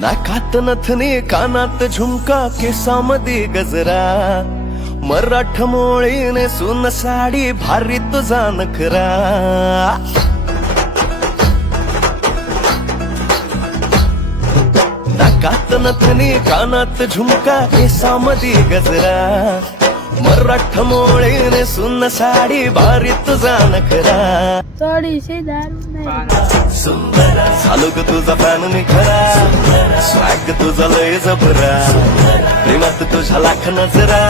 नाकात नथनी कानात झुमका केसामध्ये गजरा मराठमोळी नेसून साडी भारी तुझा नखरा नाकात नथनी कानात झुमका केसामध्ये गजरा मराठमोळी नेसून साडी भारी तुझा नखरा थोडीशी दारू नाही सुंदर झालो ग तुझा फॅन मी खरा स्वॅग तुझा लय जबरा प्रेमात तुझ्या लाख नजरा